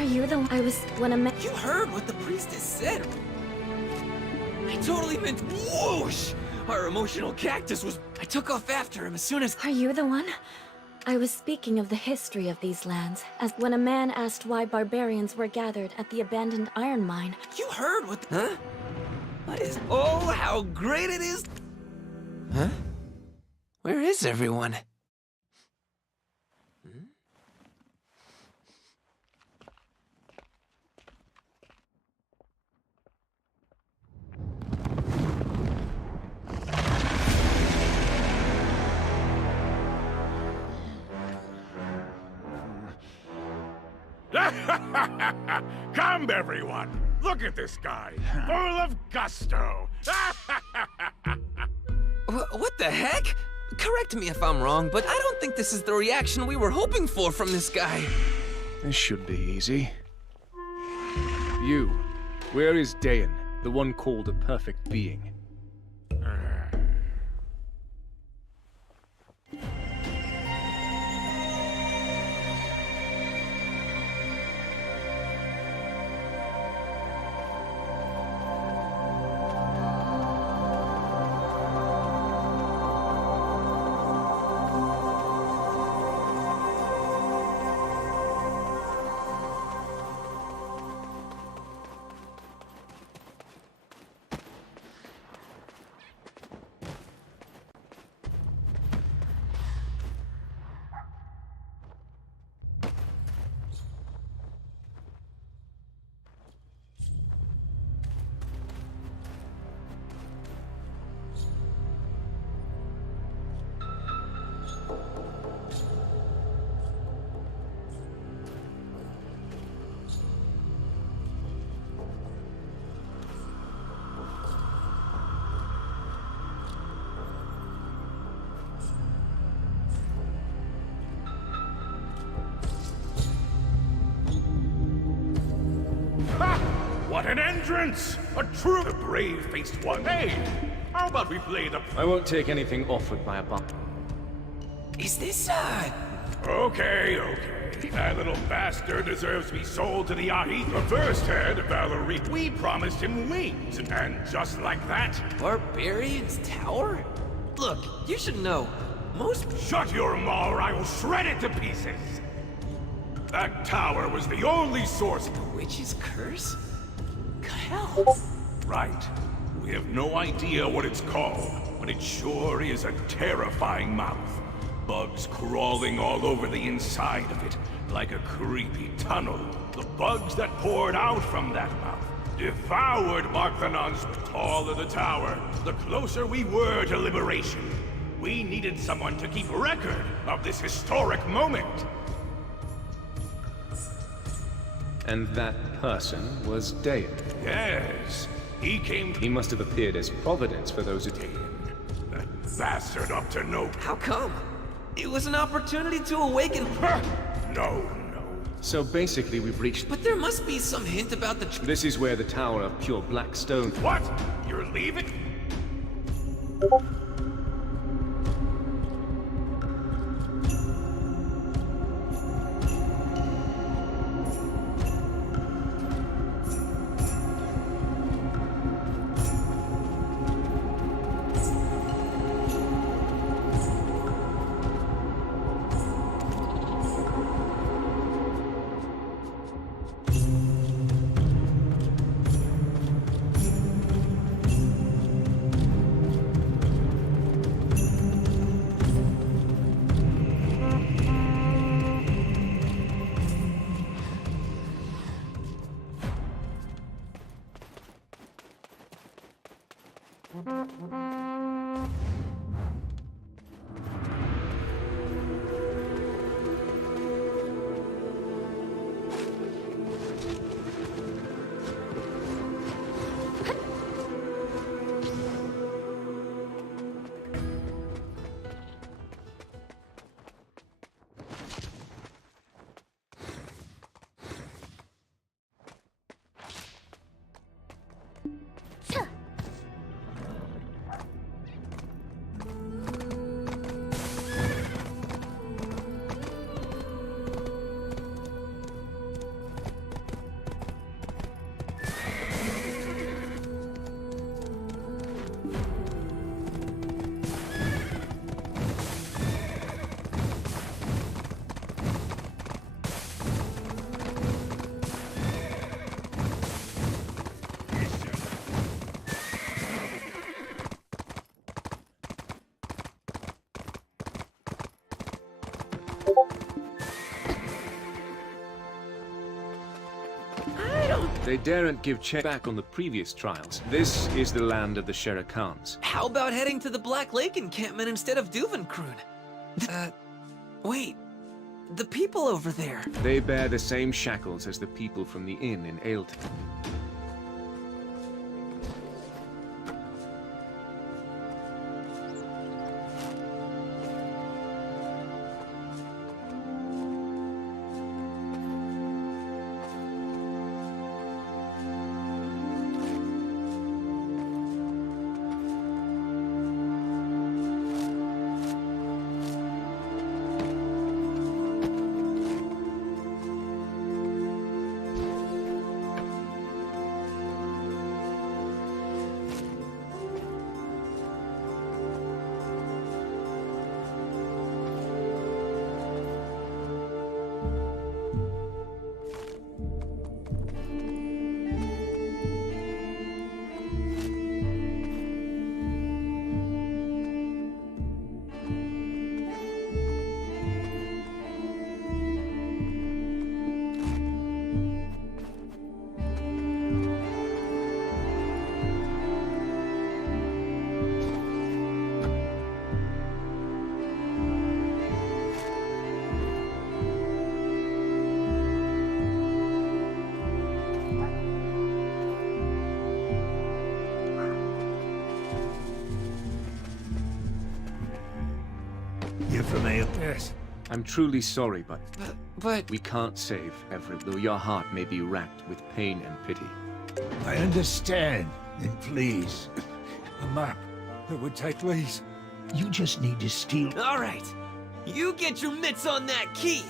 Are you the one I was when a man? You heard what the priestess said. I totally meant whoosh! Our emotional cactus was... I took off after him as soon as... Are you the one? I was speaking of the history of these lands, as when a man asked why barbarians were gathered at the abandoned iron mine. You heard what... Huh? What is... Oh, how great it is! Huh? Where is everyone? Come, everyone! Look at this guy, full of gusto! What the heck? Correct me if I'm wrong, but I don't think this is the reaction we were hoping for from this guy. This should be easy. You, where is Dayan, the one called a perfect being? What an entrance! A true brave-faced one. Hey, how about we play the... I won't take anything offered by a bum. Is this, Okay. That little bastard deserves to be sold to the Ahi. The first head, Valerie, we promised him wings, and just like that... Barbarian's Tower? Look, you should know, most... Shut your maw or I will shred it to pieces! That tower was the only source... The witch's curse? Hell. Right. We have no idea what it's called, but it sure is a terrifying mouth. Bugs crawling all over the inside of it, like a creepy tunnel. The bugs that poured out from that mouth devoured Marthanon's. The taller the tower, the closer we were to liberation. We needed someone to keep record of this historic moment. And that person was Dayan. Yes, he came... He must have appeared as Providence for those who... That bastard up to no... How come? It was an opportunity to awaken... No. So basically we've reached... But there must be some hint about the... This is where the Tower of Pure Black Stone... What? You're leaving? They daren't give check back on the previous trials. This is the land of the Shere Khans. How about heading to the Black Lake encampment instead of Duvenkroon? Wait. The people over there. They bear the same shackles as the people from the inn in Ailton. You're from Ailton? Yes. I'm truly sorry, but But... we can't save everyone, though your heart may be racked with pain and pity. I understand. Then please, a map that would take Lee's. You just need to steal... Alright. You get your mitts on that key.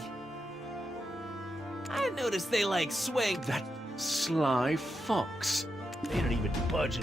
I noticed they like swaying. That sly fox. They don't even budge.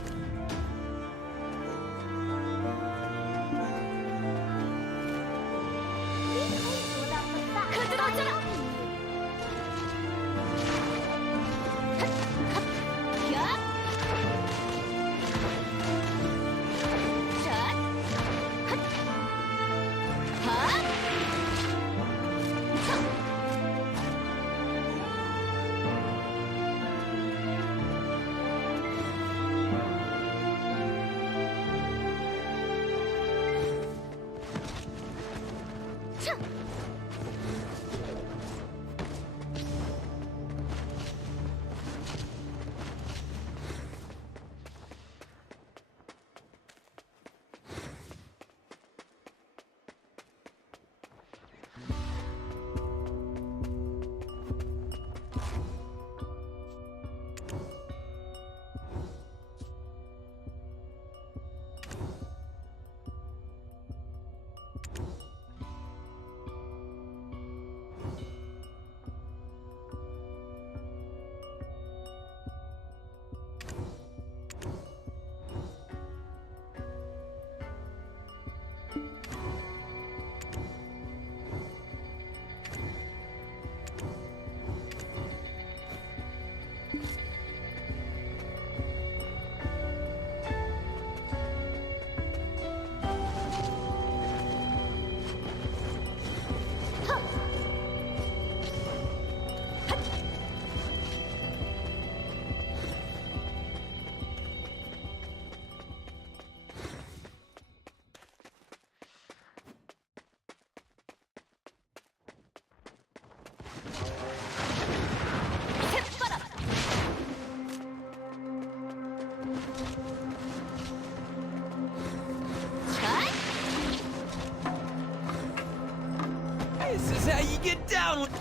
This is how you get down with...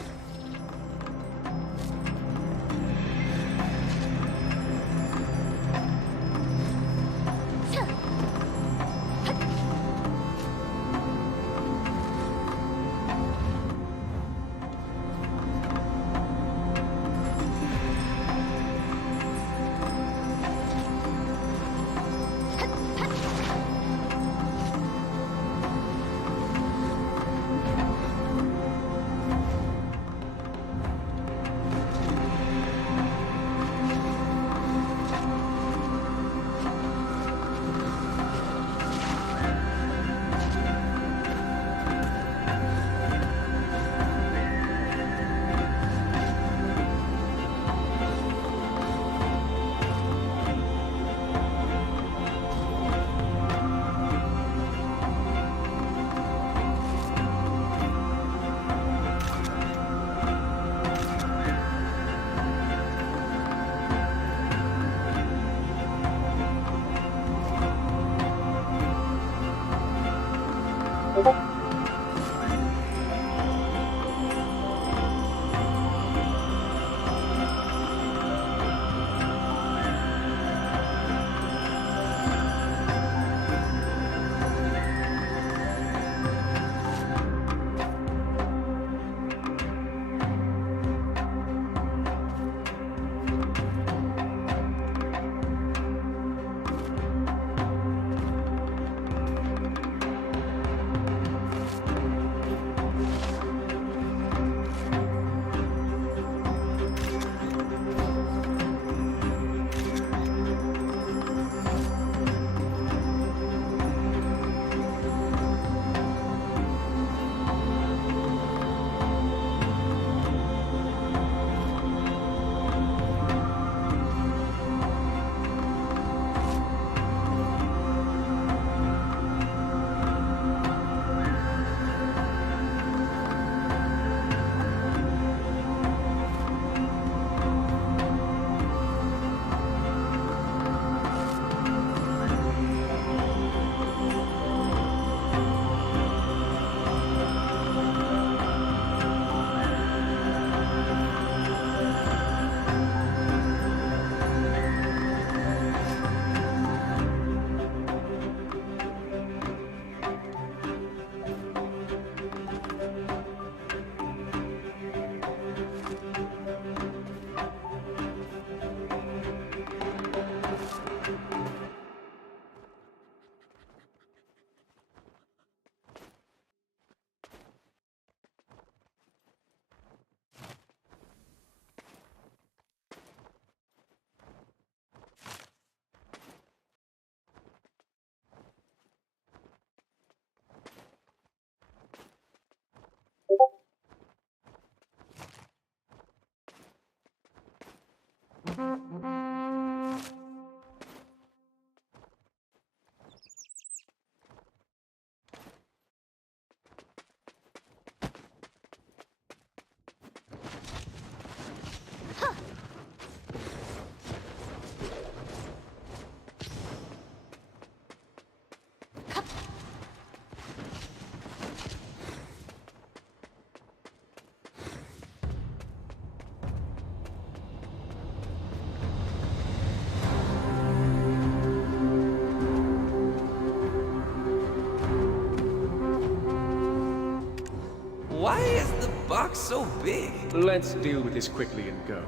looks so big. Let's deal with this quickly and go.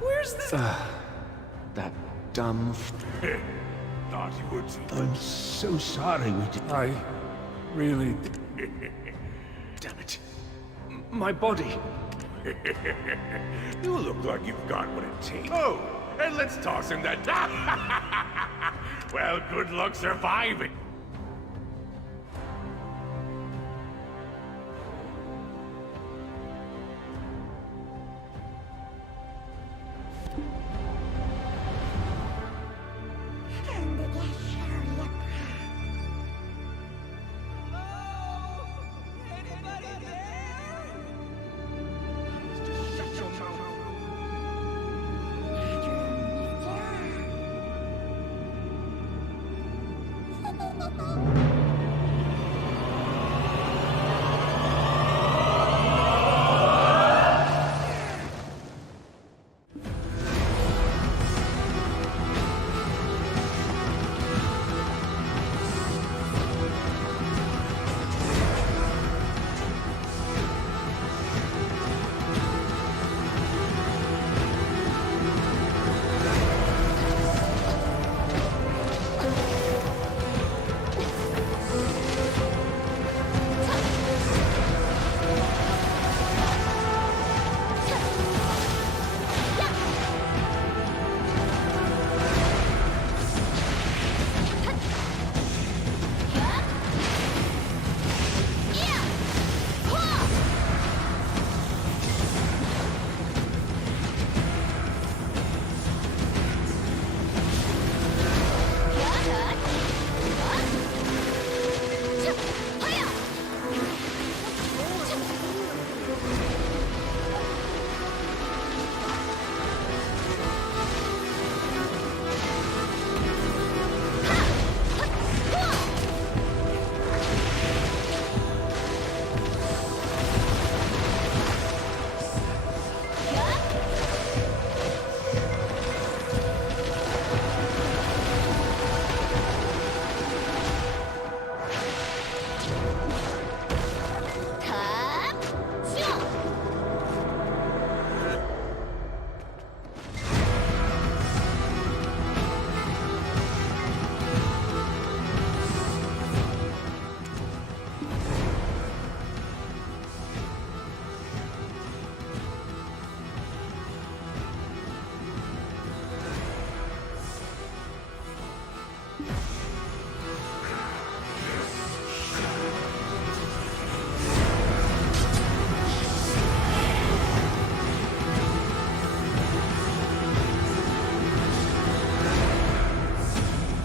Where's this? That dumb Thought you would. I'm so sorry we did. I really... Damn it. My body. You look like you've got what it takes. Oh, and let's toss him that. Well, good luck surviving.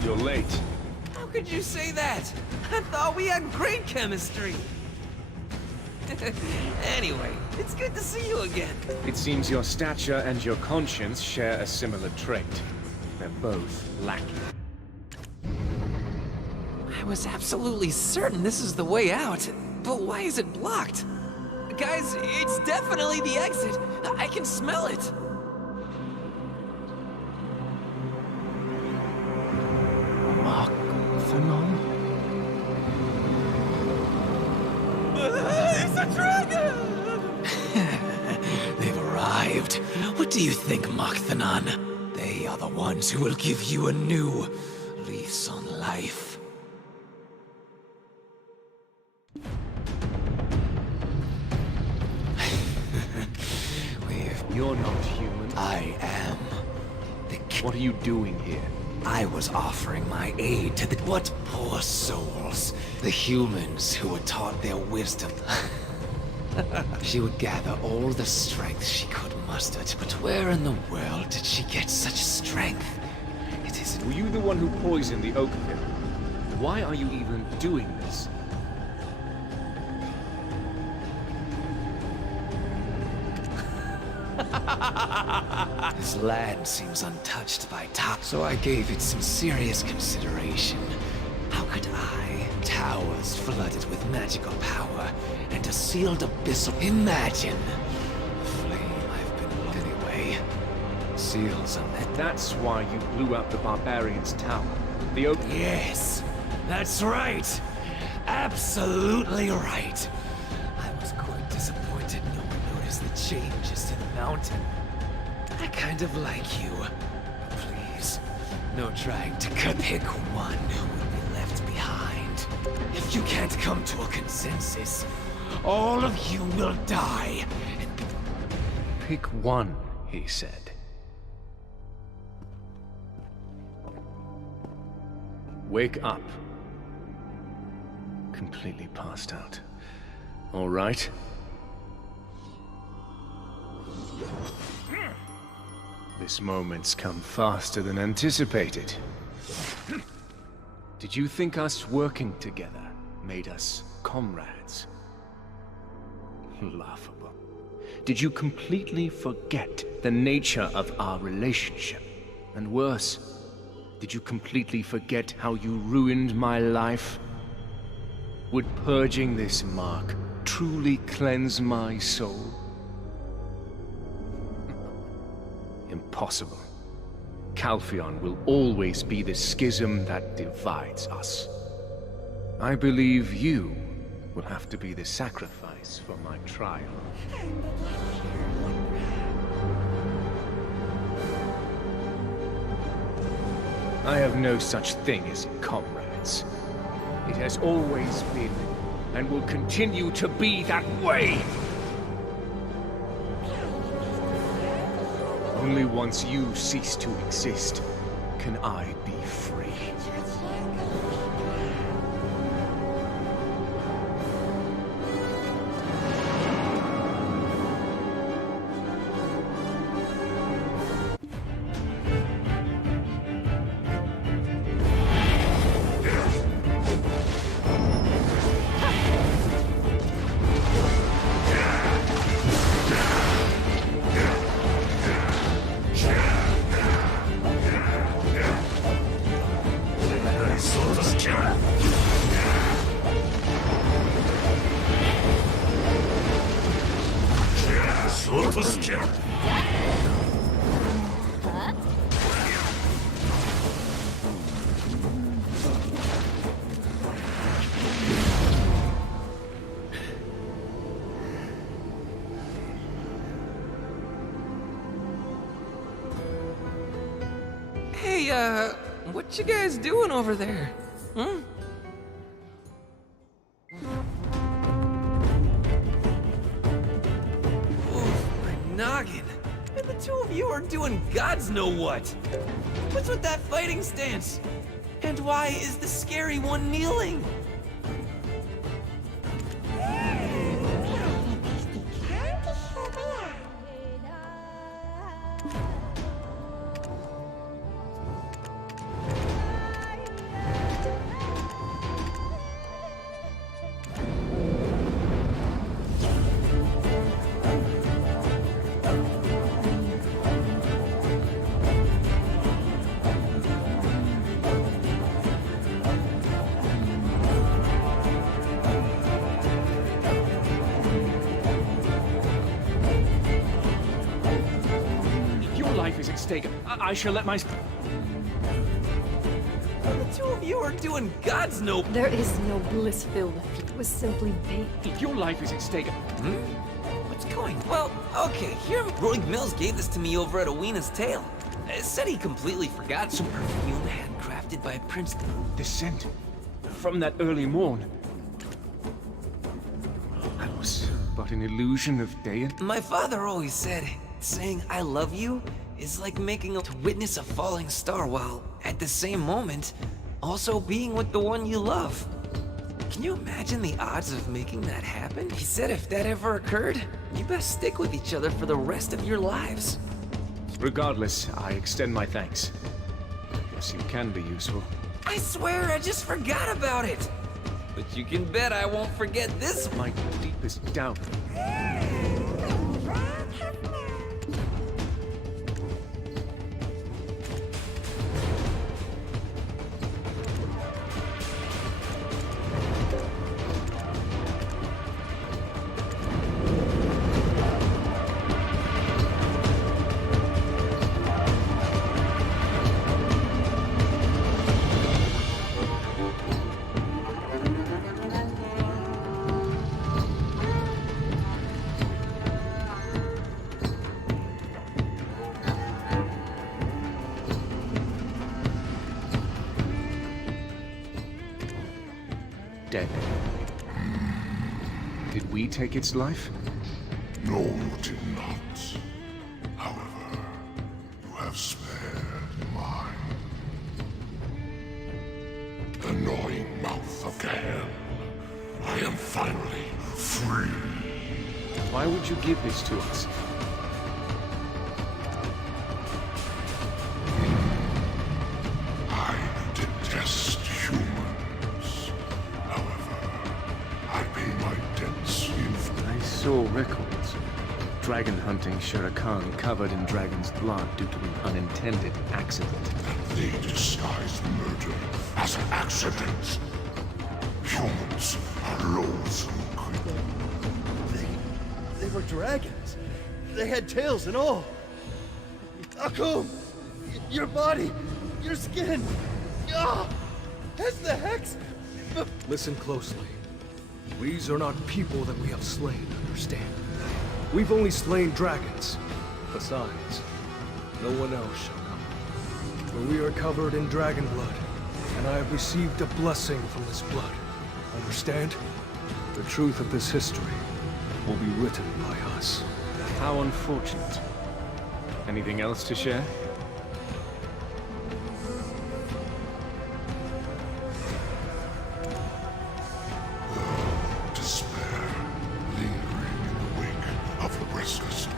You're late. How could you say that? I thought we had great chemistry. Anyway, it's good to see you again. It seems your stature and your conscience share a similar trait. They're both lacking. I was absolutely certain this is the way out, but why is it blocked? Guys, it's definitely the exit. I can smell it. It's a dragon! They've arrived. What do you think, Machthenon? They are the ones who will give you a new lease on life. You're not human. I am. What are you doing here? I was offering my aid to the what poor souls, the humans who were taught their wisdom. She would gather all the strength she could muster, but where in the world did she get such strength? It isn't. Were you the one who poisoned the oak pit? Why are you even doing this? This land seems untouched by so I gave it some serious consideration. How could I, towers flooded with magical power, and a sealed abyss of... Imagine! The flame I've been... Anyway, seals are met... That's why you blew up the barbarian's tower. The oak... Yes, that's right! Absolutely right. I was quite disappointed no one noticed the changes to the mountain. I kind of like you. Please, no trying to pick one who will be left behind. If you can't come to a consensus, all of you will die. Pick one, he said. Wake up. Completely passed out. All right. This moment's come faster than anticipated. Did you think us working together made us comrades? Laughable. Did you completely forget the nature of our relationship? And worse, did you completely forget how you ruined my life? Would purging this mark truly cleanse my soul? Impossible. Calpheon will always be the schism that divides us. I believe you will have to be the sacrifice for my trial. I have no such thing as comrades. It has always been, and will continue to be that way! Only once you cease to exist can I be free. Hey, what you guys doing over there? Hmm? Oof, my noggin. And the two of you are doing gods know what. What's with that fighting stance? And why is the scary one kneeling? At stake. I shall let my... The two of you are doing gods know. There is no bliss-filled defeat. It was simply bait. If your life is at stake... Hmm? What's going? Well, okay, here Roig Mills gave this to me over at Awena's Tale. It said he completely forgot some perfume handcrafted by Prince... The scent from that early morn. That was but an illusion of Dayan. My father always said, saying I love you is like making to witness a falling star while, at the same moment, also being with the one you love. Can you imagine the odds of making that happen? He said if that ever occurred, you best stick with each other for the rest of your lives. Regardless, I extend my thanks. Guess you can be useful. I swear I just forgot about it. But you can bet I won't forget this. My deepest doubt. dead. Did we take its life? No, you did not. However, you have spared mine. The gnawing mouth of Gael. I am finally free. Why would you give this to us? I detest humans. However, I pay my debts in... I saw records. Dragon hunting Shere Khan covered in dragon's blood due to an unintended accident. They disguise murder as an accident. Humans are loathsome creatures. They were dragons. They had tails and all. Akum! Your body! Your skin! Ah! Has the hex... Listen closely. These are not people that we have slain, understand? We've only slain dragons. Besides, no one else shall come. For we are covered in dragon blood, and I have received a blessing from this blood. Understand? The truth of this history will be written by us. How unfortunate. Anything else to share? Despair lingering in the wake of the restless.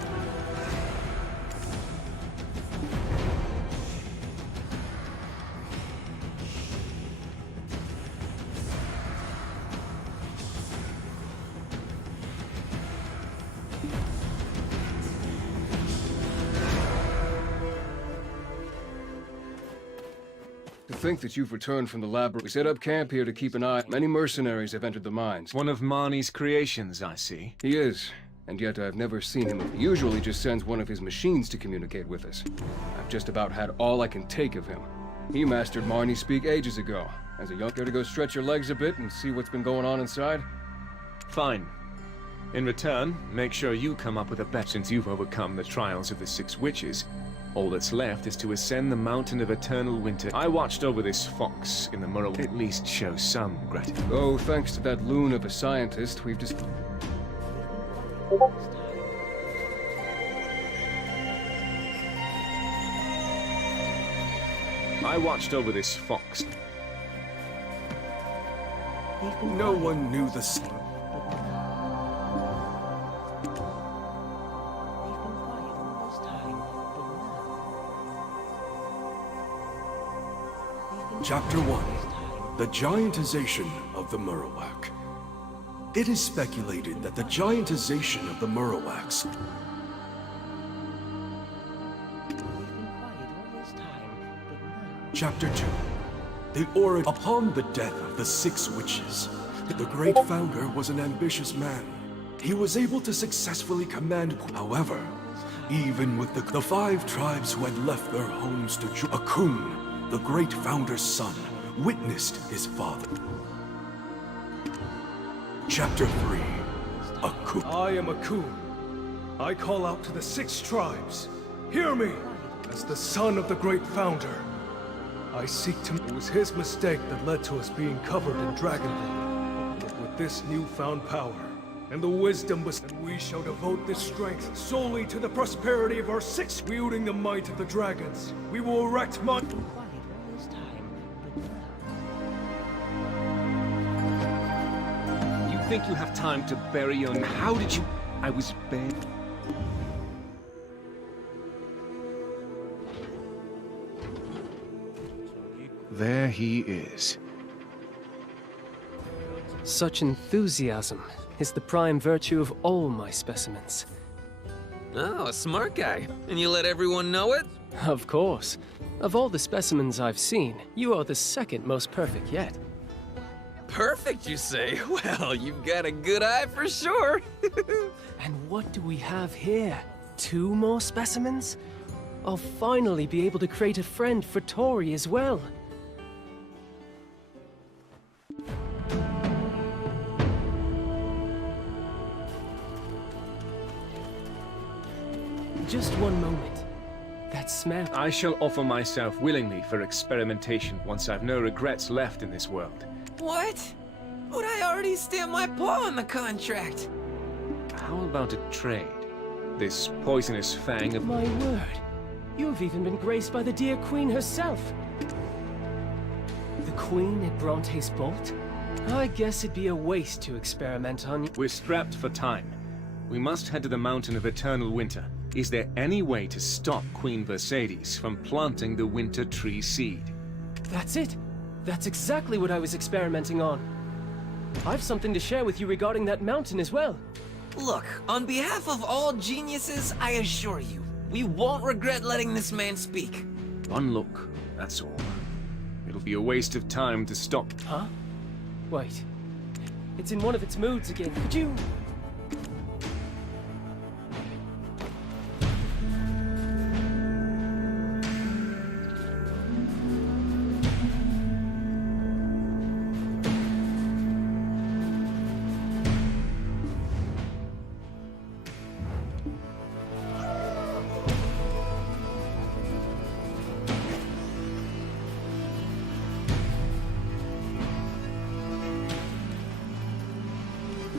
To think that you've returned from the lab. We set up camp here to keep an eye. Many mercenaries have entered the mines. One of Marnie's creations, I see. He is, and yet I've never seen him. He usually just sends one of his machines to communicate with us. I've just about had all I can take of him. He mastered Marnie speak ages ago. As a young care to go stretch your legs a bit and see what's been going on inside? Fine. In return, make sure you come up with a bet. Since you've overcome the trials of the 6 witches. All that's left is to ascend the mountain of eternal winter. I watched over this fox in the Murrow. At least show some gratitude. Oh, thanks to that loon of a scientist, we've just... I watched over this fox. No one knew the... Chapter 1. The Giantization of the Murrowak. It is speculated that the giantization of the Murrowaks Chapter 2. The origin. Upon the death of the 6 witches, the great founder was an ambitious man. He was able to successfully command. However, even with the 5 tribes who had left their homes to Akum, the great founder's son, witnessed his father. Chapter 3. Akum. I am Akum. I call out to the 6 tribes. Hear me! As the son of the great founder, I seek to... It was his mistake that led to us being covered in dragon blood. But with this newfound power, and the wisdom we shall devote this strength solely to the prosperity of our 6, wielding the might of the dragons. We will erect You think you have time to bury your... How did you... I was buried. There he is. Such enthusiasm is the prime virtue of all my specimens. Oh, a smart guy. And you let everyone know it? Of course. Of all the specimens I've seen, you are the second most perfect yet. Perfect, you say? Well, you've got a good eye for sure. And what do we have here? 2 more specimens? I'll finally be able to create a friend for Tori as well. Just one moment. That smell... I shall offer myself willingly for experimentation once I've no regrets left in this world. What? But I already stamped my paw on the contract. How about a trade? This poisonous fang of... My word. You've even been graced by the dear Queen herself. The Queen at Bronte's Bolt? I guess it'd be a waste to experiment on you. We're strapped for time. We must head to the Mountain of Eternal Winter. Is there any way to stop Queen Mercedes from planting the Winter Tree seed? That's it. That's exactly what I was experimenting on. I've something to share with you regarding that mountain as well. Look, on behalf of all geniuses, I assure you, we won't regret letting this man speak. One look, that's all. It'll be a waste of time to stop. Huh? Wait. It's in one of its moods again. Could you...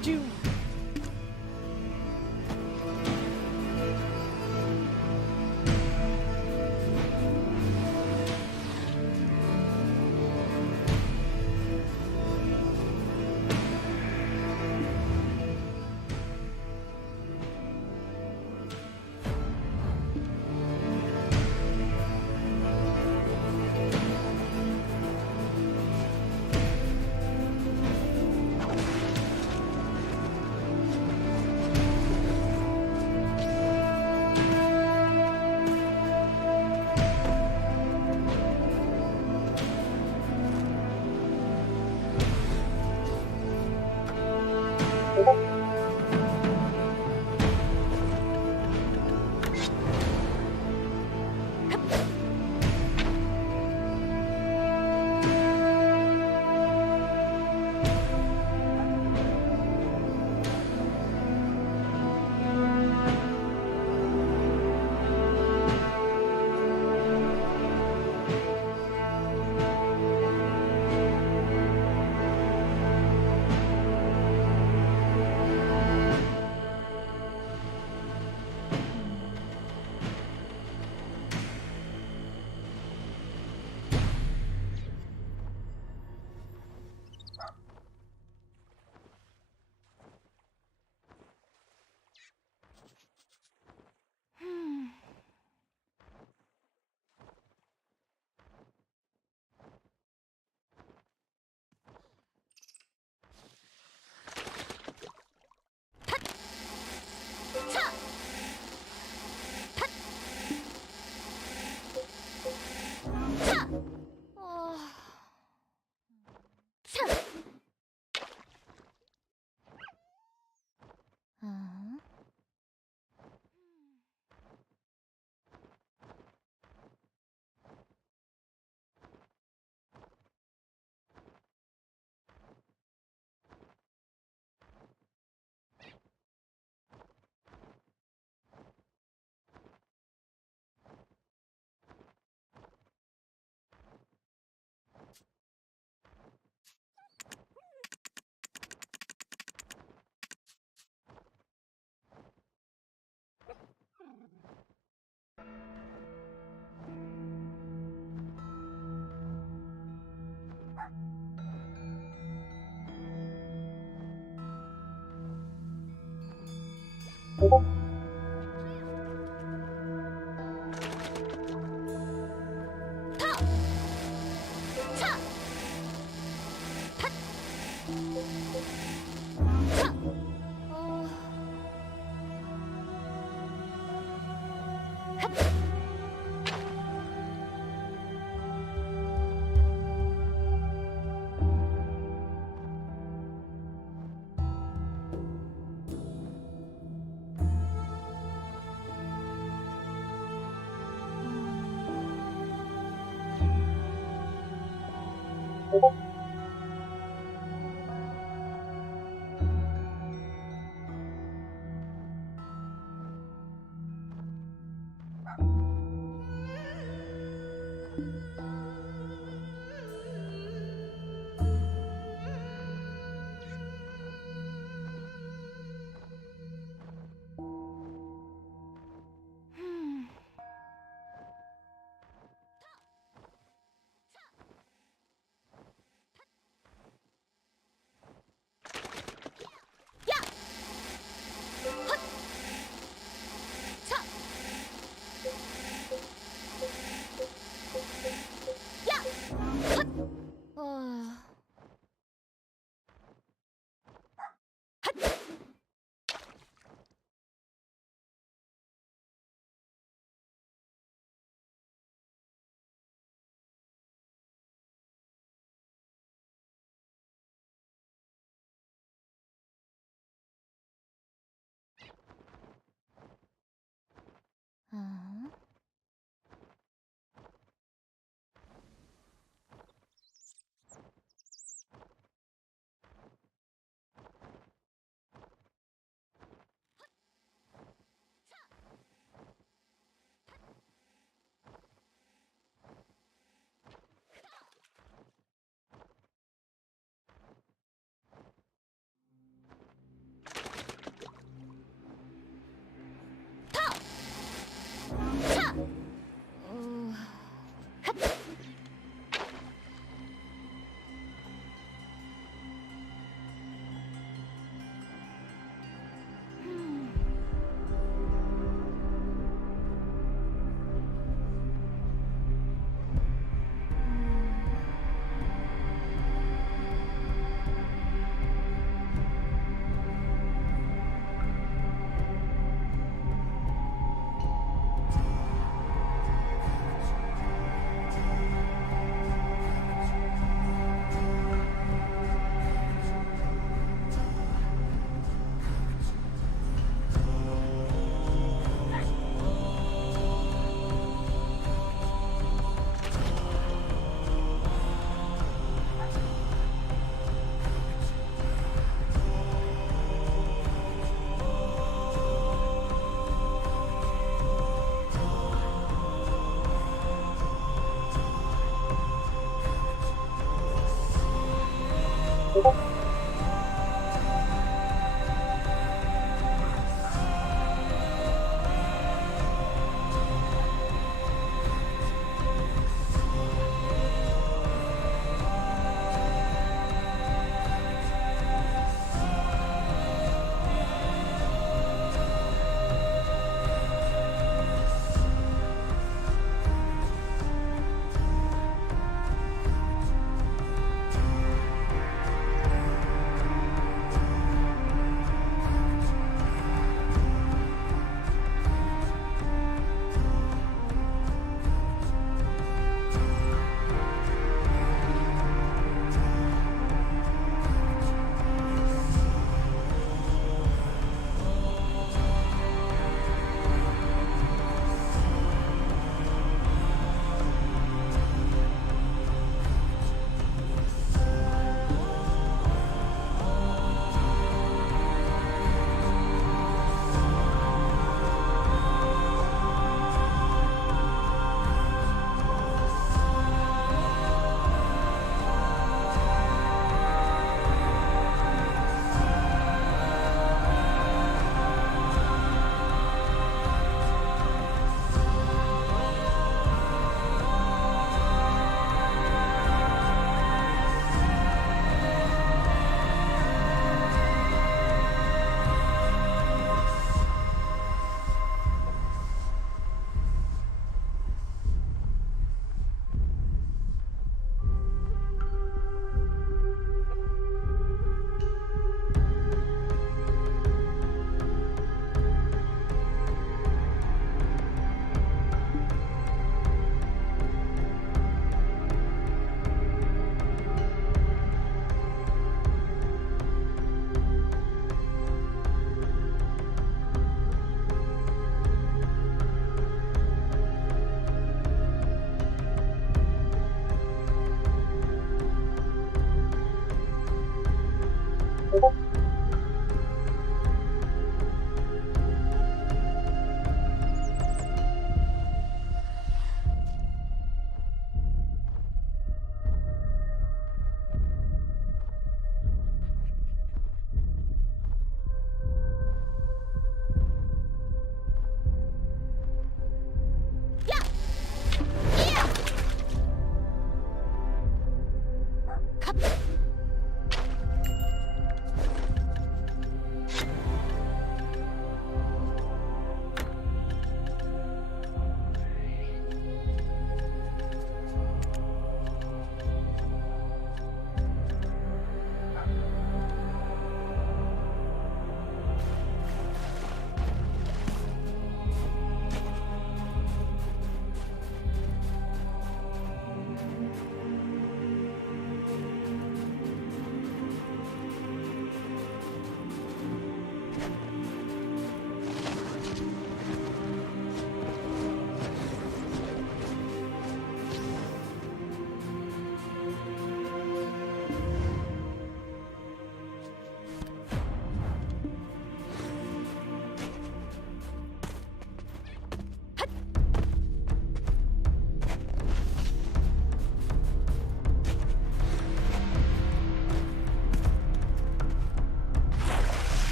Could you...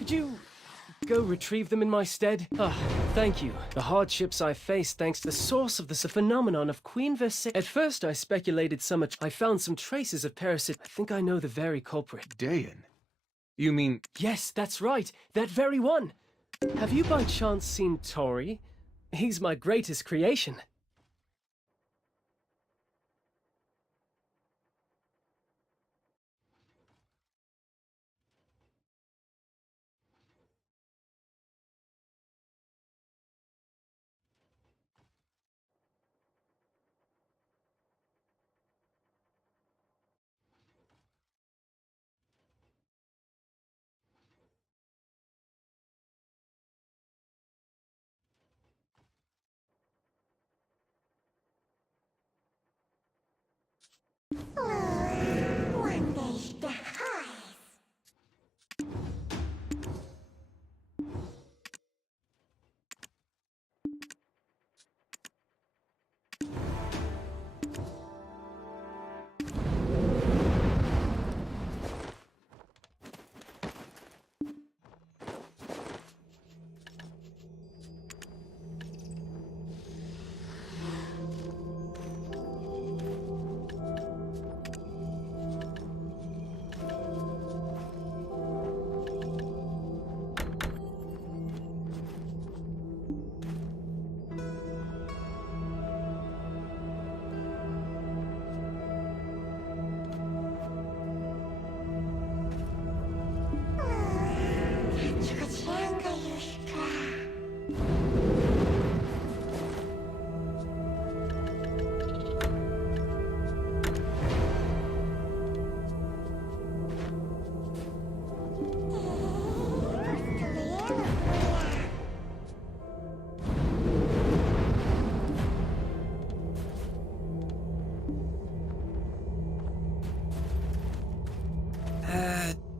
Could you go retrieve them in my stead? Ah, thank you. The hardships I faced thanks to the source of this phenomenon of Queen Versailles. At first I speculated I found some traces of parasite. I think I know the very culprit. Dayan? You mean... Yes, that's right. That very one. Have you by chance seen Tori? He's my greatest creation.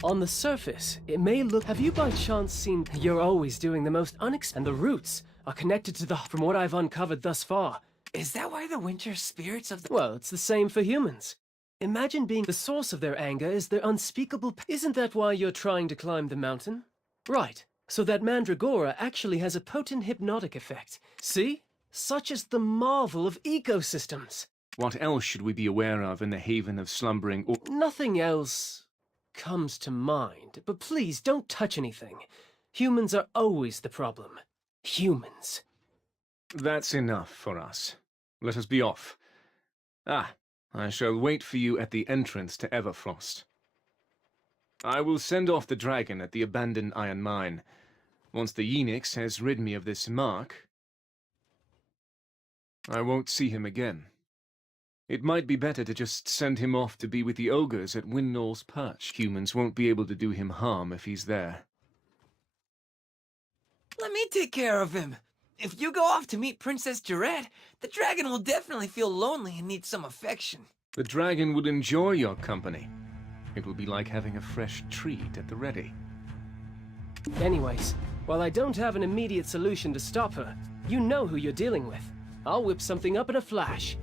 On the surface, it may look... Have you by chance seen... You're always doing the most and the roots are connected to the... From what I've uncovered thus far. Is that why the winter spirits of the... Well, it's the same for humans. Imagine being the source of their anger is their unspeakable... Isn't that why you're trying to climb the mountain? Right. So that Mandragora actually has a potent hypnotic effect. See? Such is the marvel of ecosystems. What else should we be aware of in the haven of slumbering or... Nothing else comes to mind, but please don't touch anything. Humans are always the problem. Humans. That's enough for us. Let us be off. Ah, I shall wait for you at the entrance to Everfrost. I will send off the dragon at the abandoned iron mine. Once the Yenix has rid me of this mark, I won't see him again. It might be better to just send him off to be with the ogres at Windknow's Perch. Humans won't be able to do him harm if he's there. Let me take care of him. If you go off to meet Princess Jarette, the dragon will definitely feel lonely and need some affection. The dragon would enjoy your company. It will be like having a fresh treat at the ready. Anyways, while I don't have an immediate solution to stop her, you know who you're dealing with. I'll whip something up in a flash.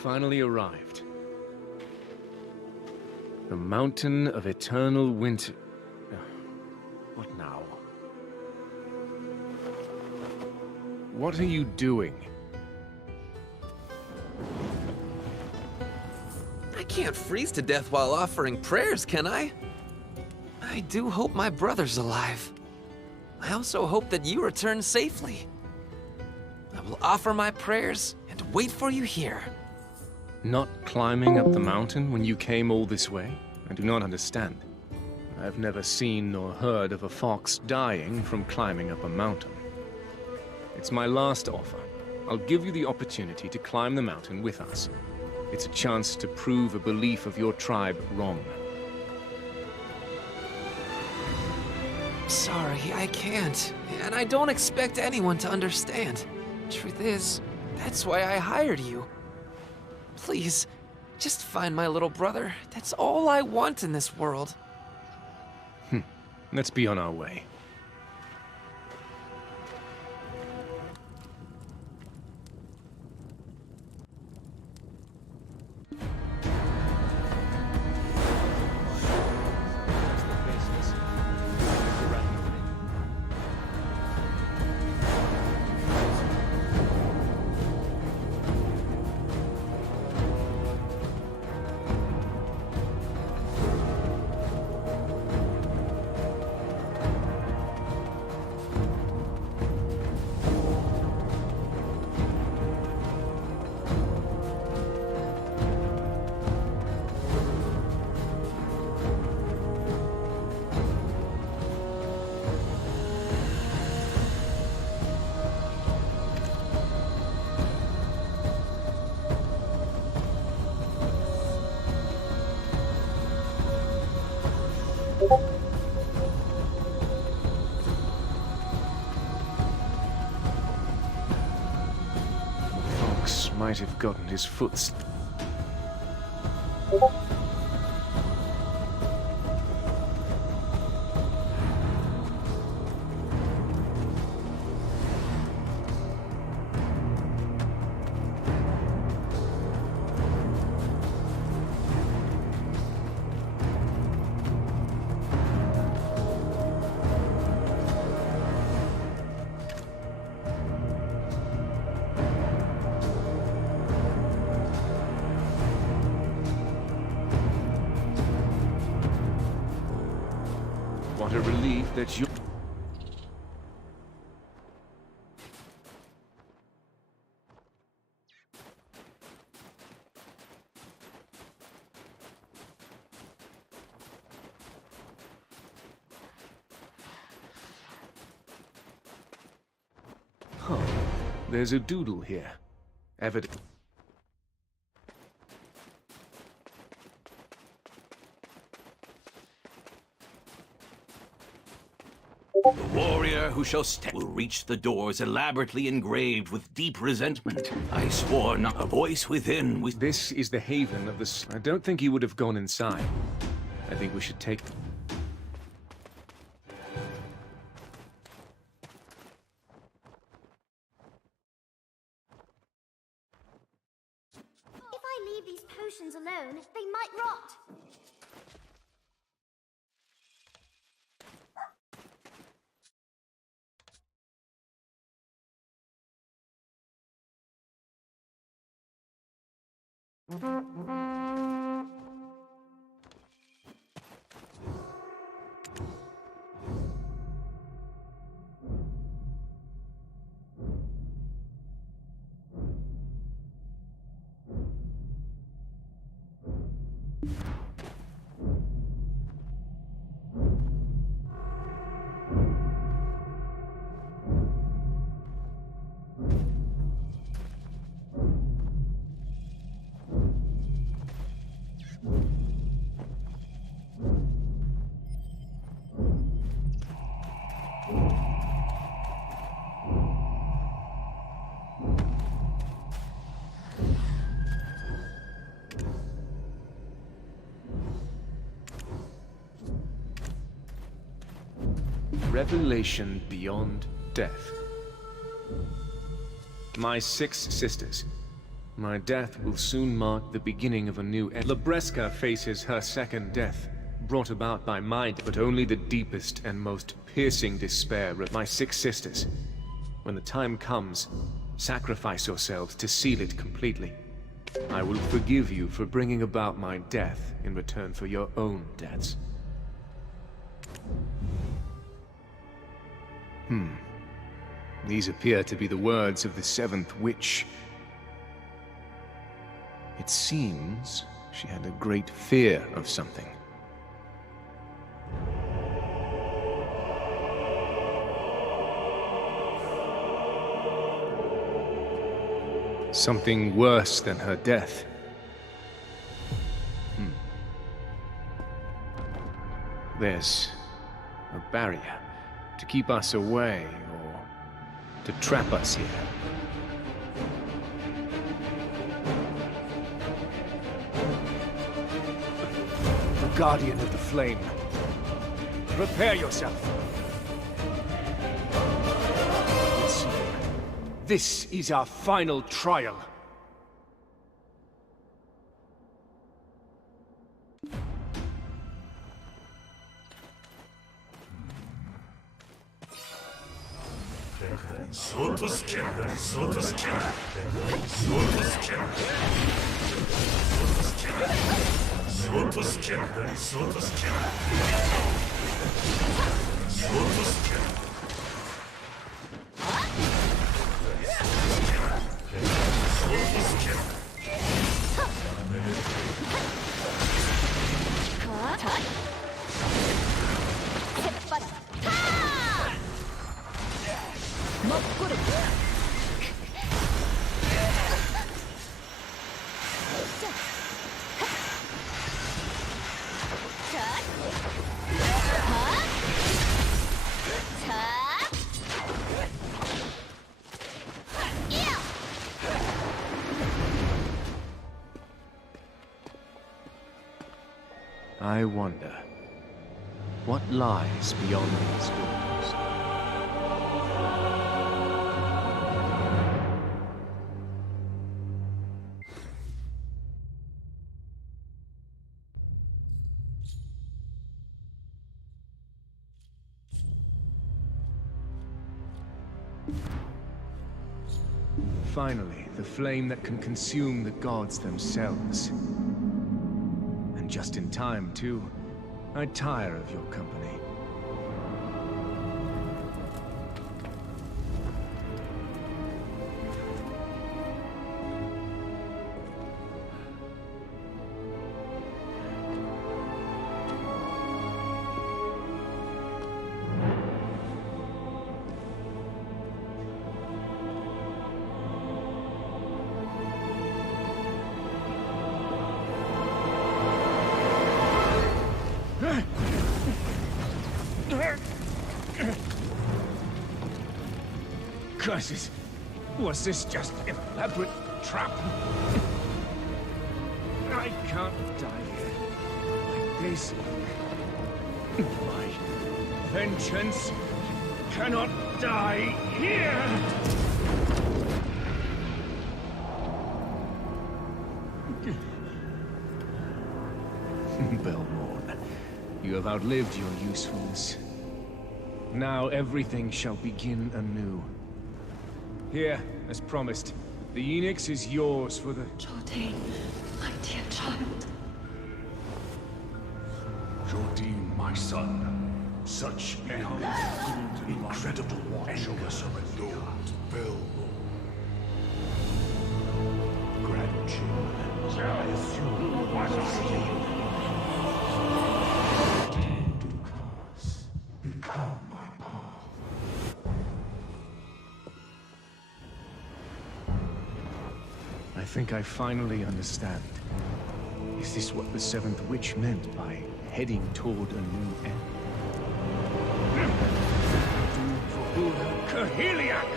finally arrived. The Mountain of Eternal Winter. What now? What are you doing? I can't freeze to death while offering prayers, can I? I do hope my brother's alive. I also hope that you return safely. I will offer my prayers and wait for you here. Not climbing up the mountain when you came all this way? I do not understand. I've never seen nor heard of a fox dying from climbing up a mountain. It's my last offer. I'll give you the opportunity to climb the mountain with us. It's a chance to prove a belief of your tribe wrong. Sorry, I can't. And I don't expect anyone to understand. Truth is, that's why I hired you. Please, just find my little brother. That's all I want in this world. Let's be on our way. Fox might have gotten his foot. What a relief that you... Huh. There's a doodle here. Evident. The warrior who shall step will reach the doors elaborately engraved with deep resentment. I swore not a voice within with... This is the haven of the... I don't think he would have gone inside. I think we should take... If I leave these potions alone, they might rot. Revelation beyond death. My 6 sisters. My death will soon mark the beginning of a new era. Labreska faces her second death, brought about by my but only the deepest and most piercing despair of my 6 sisters. When the time comes, sacrifice yourselves to seal it completely. I will forgive you for bringing about my death in return for your own deaths. These appear to be the words of the 7th witch. It seems she had a great fear of something. Something worse than her death. There's a barrier to keep us away or to trap us here. The Guardian of the Flame. Prepare yourself. This is our final trial. I wonder, what lies beyond these doors? Finally, the flame that can consume the gods themselves. Just in time, too. I tire of your company. Curses! Was this just an elaborate trap? I can't die here like this. My vengeance cannot die here! Belmorn, you have outlived your usefulness. Now everything shall begin anew. Here, as promised, the Enix is yours for the... Jordan, my dear child. Jordan, my son, such an incredible endless endured Belmorn. Grandchildren, I assume what I do. Become my path. I think I finally understand. Is this what the 7th Witch meant by heading toward a new end? Doom for Ulna Kahiliak!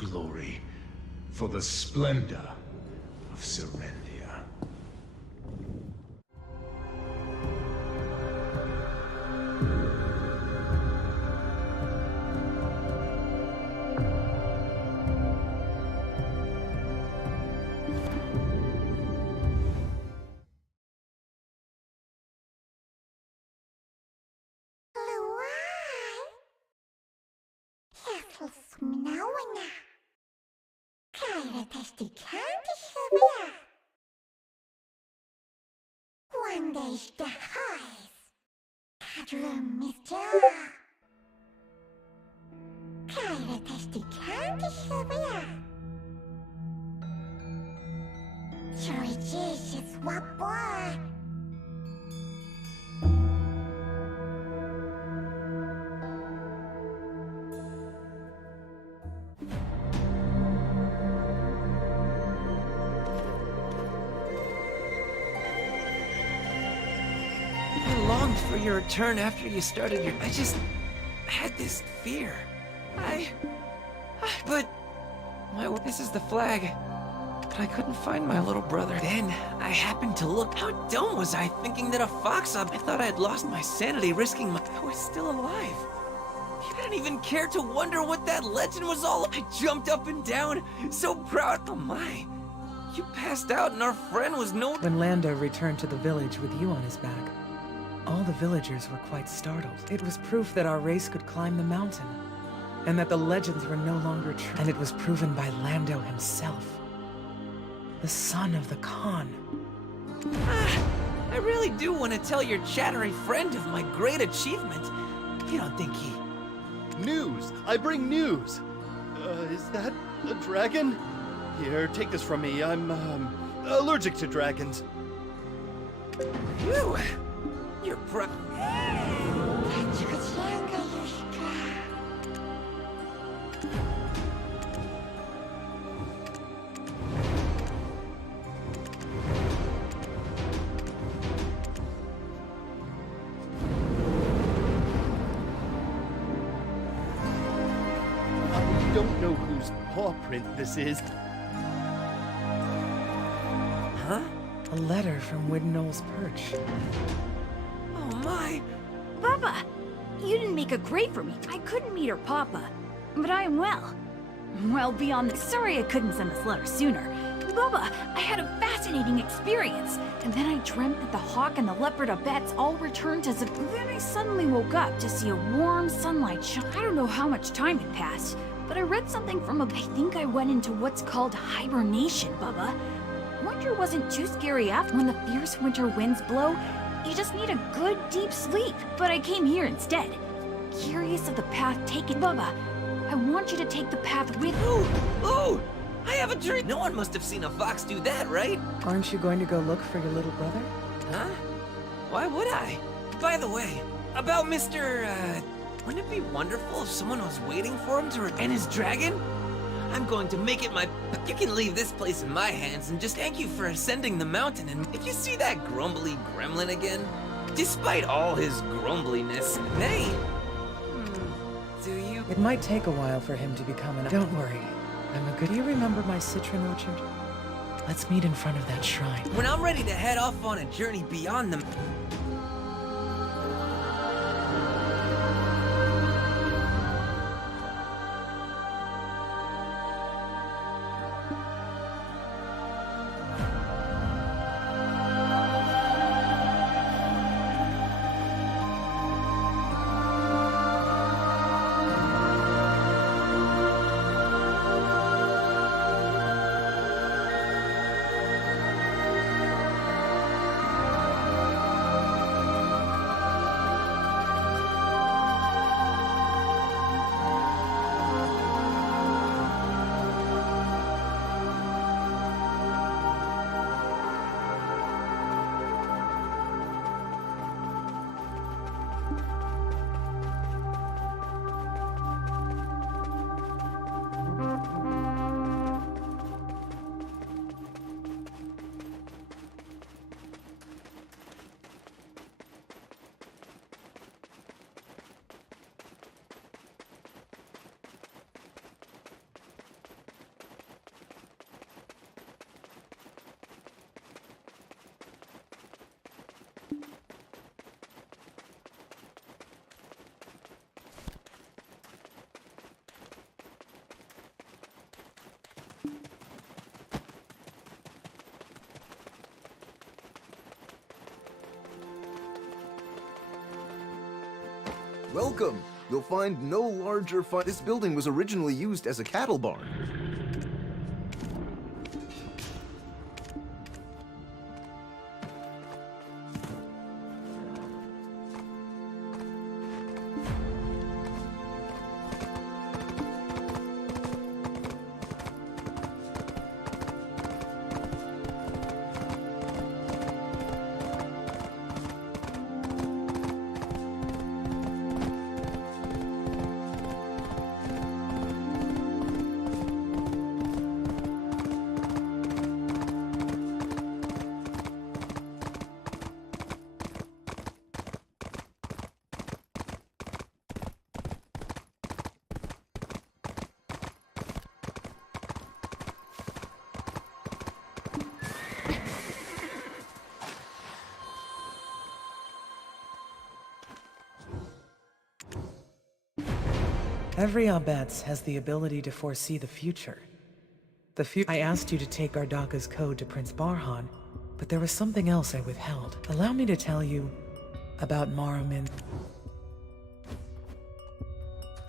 glory, for the splendor of Serendia. I longed for your return after you started your... I just had this fear. But... this is the flag. But I couldn't find my little brother. Then, I happened to look. How dumb was I thinking that a fox up? I thought I had lost my sanity risking my... I was still alive. You didn't even care to wonder what that legend was all... I jumped up and down, so proud. Oh my. You passed out and our friend was no... When Lando returned to the village with you on his back, all the villagers were quite startled. It was proof that our race could climb the mountain, and that the legends were no longer true. And it was proven by Lando himself, the son of the Khan. I really do want to tell your chattery friend of my great achievement. You don't think he... News! I bring news! Is that a dragon? Here, take this from me. I'm, allergic to dragons. You're I don't know whose paw print this is. Huh? A letter from Widnall's perch. Oh my! Papa! You didn't make a grave for me. I couldn't meet her papa. But I am well. Well beyond the... Sorry I couldn't send this letter sooner. Bubba, I had a fascinating experience. And then I dreamt that the hawk and the leopard abets all returned as a... Then I suddenly woke up to see a warm sunlight shine. I don't know how much time had passed, but I read something from a... I think I went into what's called hibernation, Bubba. Winter wasn't too scary after. When the fierce winter winds blow, you just need a good deep sleep. But I came here instead. Curious of the path taken. Bubba, I want you to take the path with... Ooh! I have a dream! No one must have seen a fox do that, right? Aren't you going to go look for your little brother? Huh? Why would I? By the way, about Mr. Wouldn't it be wonderful if someone was waiting for him to and his dragon? I'm going to make it my... You can leave this place in my hands and just thank you for ascending the mountain. And if you see that grumbly gremlin again, despite all his grumbliness, hey... do you... It might take a while for him to become an... Don't worry. I'm a good... Do you remember my citron orchard? Let's meet in front of that shrine. When I'm ready to head off on a journey beyond the... Welcome. You'll find no larger This building was originally used as a cattle barn. Every Abbess has the ability to foresee the future. I asked you to take Gardaka's code to Prince Barhan, but there was something else I withheld. Allow me to tell you about Marumin.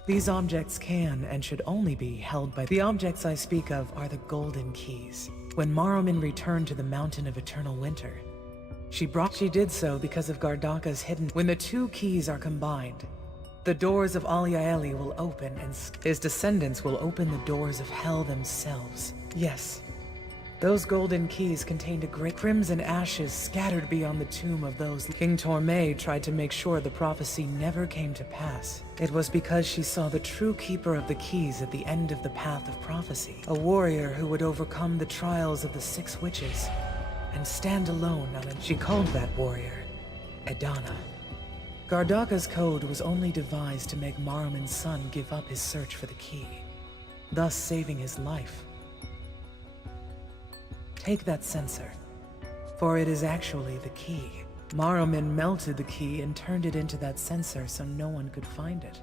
These objects can and should only be held by— The objects I speak of are the Golden Keys. When Marumin returned to the Mountain of Eternal Winter, she did so because of Gardaka's hidden— When the two keys are combined, the doors of Aliaeli will open, and his descendants will open the doors of hell themselves. Yes, those golden keys contained a great crimson ashes scattered beyond the tomb of those. King Torme tried to make sure the prophecy never came to pass. It was because she saw the true keeper of the keys at the end of the path of prophecy, a warrior who would overcome the trials of the 6 witches and stand alone on it. She called that warrior Edana. Gardaka's code was only devised to make Marumin's son give up his search for the key, thus saving his life. Take that censer, for it is actually the key. Marumin melted the key and turned it into that censer so no one could find it.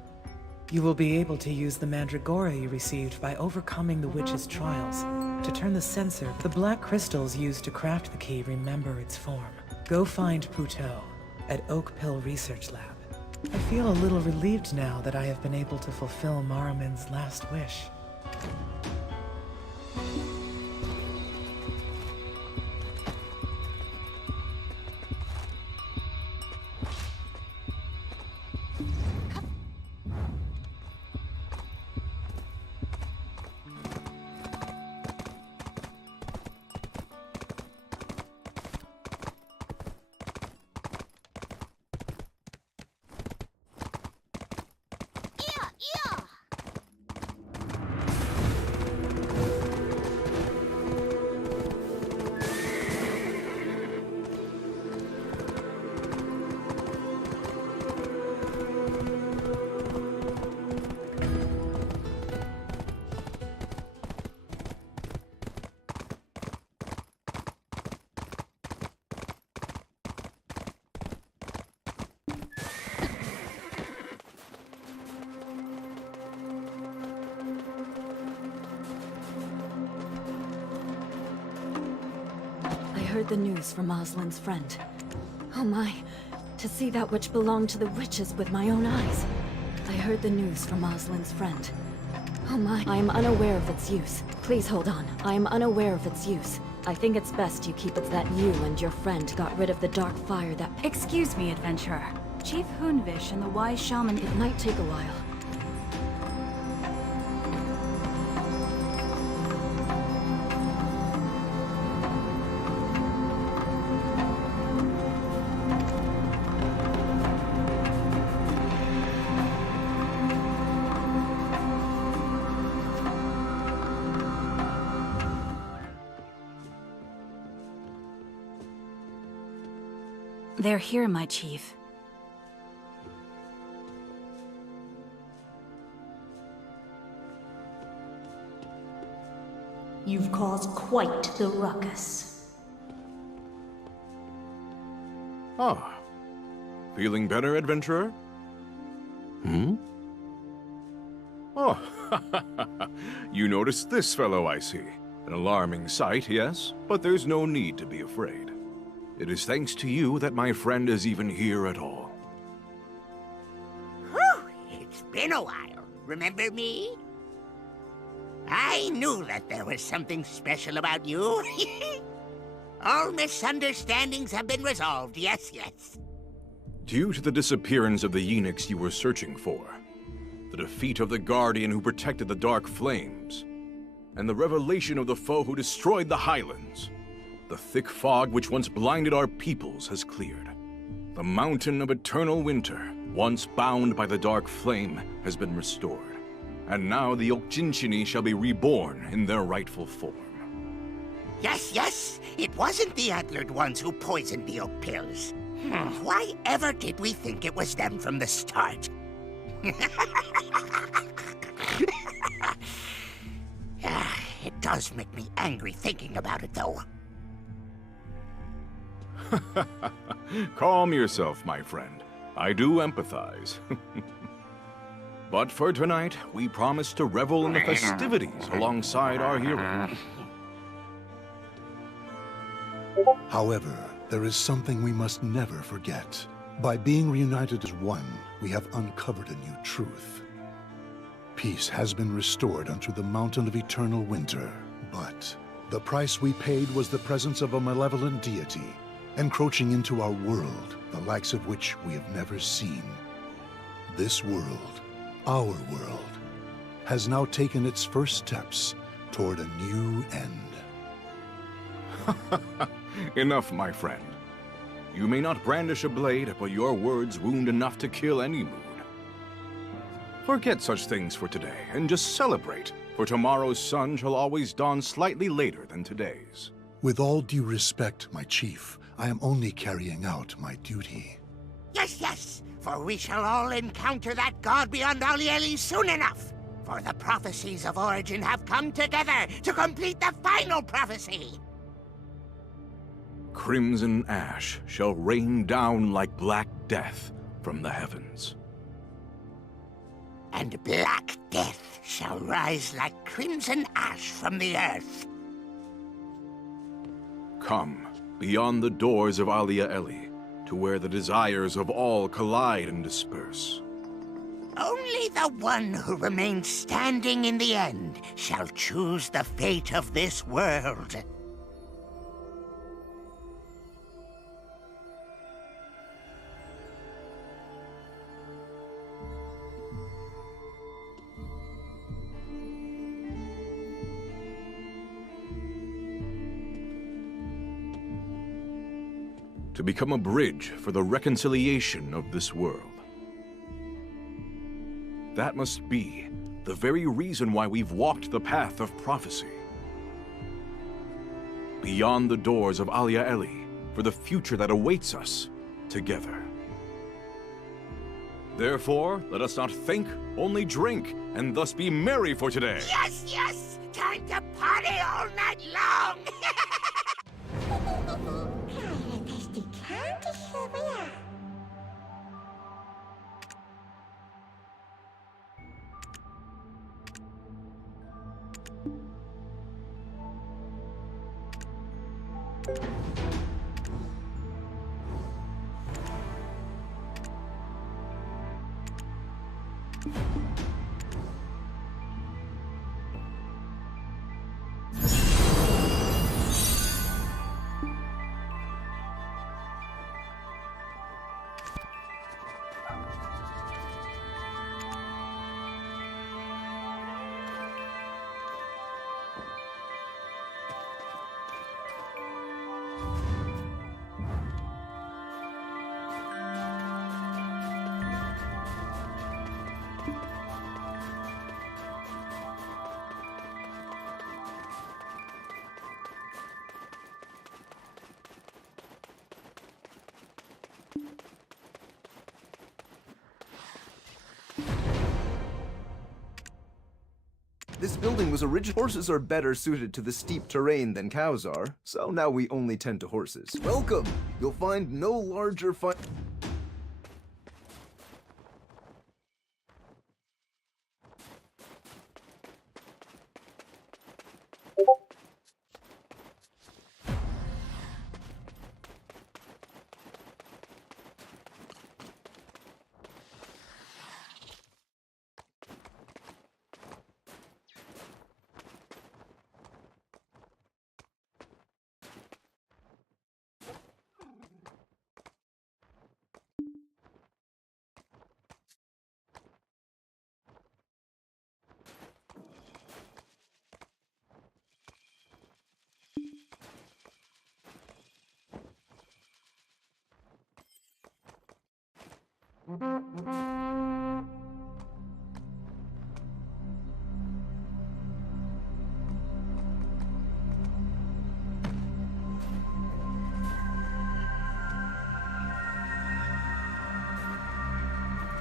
You will be able to use the Mandragora you received by overcoming the witch's trials to turn the censer. The black crystals used to craft the key remember its form. Go find Puto at Oak Pill Research Lab. I feel a little relieved now that I have been able to fulfill Marumin's last wish. I heard the news from Oslin's friend. Oh my, to see that which belonged to the witches with my own eyes. I heard the news from Oslin's friend. Oh my, I am unaware of its use. Please hold on, I am unaware of its use. I think it's best you keep it that you and your friend got rid of the dark fire that— Excuse me, adventurer. Chief Hunvish and the wise shaman— It might take a while. They're here, my chief. You've caused quite the ruckus. Ah. Feeling better, adventurer? Hmm? Oh, you noticed this fellow, I see. An alarming sight, yes, but there's no need to be afraid. It is thanks to you that my friend is even here at all. It's been a while. Remember me? I knew that there was something special about you. All misunderstandings have been resolved, yes, yes. Due to the disappearance of the eunuchs you were searching for, the defeat of the Guardian who protected the Dark Flames, and the revelation of the foe who destroyed the Highlands, the thick fog which once blinded our peoples has cleared. The Mountain of Eternal Winter, once bound by the Dark Flame, has been restored, and now the Okjinchini shall be reborn in their rightful form. Yes, yes, it wasn't the antlered ones who poisoned the oak pills. Why ever did we think it was them from the start? It does make me angry thinking about it, though. Calm yourself, my friend. I do empathize. But for tonight, we promise to revel in the festivities alongside our hero. However, there is something we must never forget. By being reunited as one, we have uncovered a new truth. Peace has been restored unto the Mountain of Eternal Winter, but the price we paid was the presence of a malevolent deity, encroaching into our world, the likes of which we have never seen. This world, our world, has now taken its first steps toward a new end. Enough, my friend. You may not brandish a blade, but your words wound enough to kill any mood. Forget such things for today, and just celebrate, for tomorrow's sun shall always dawn slightly later than today's. With all due respect, my chief, I am only carrying out my duty. Yes, yes, for we shall all encounter that god beyond Alieli soon enough. For the prophecies of Origin have come together to complete the final prophecy. Crimson ash shall rain down like black death from the heavens. And black death shall rise like crimson ash from the earth. Come, beyond the doors of Alia Eli, to where the desires of all collide and disperse. Only the one who remains standing in the end shall choose the fate of this world. To become a bridge for the reconciliation of this world. That must be the very reason why we've walked the path of prophecy. Beyond the doors of Alia Eli, for the future that awaits us together. Therefore, let us not think, only drink, and thus be merry for today. Yes, yes! Time to party all night long! This building was original. Horses are better suited to the steep terrain than cows are, so now we only tend to horses. Welcome! You'll find no larger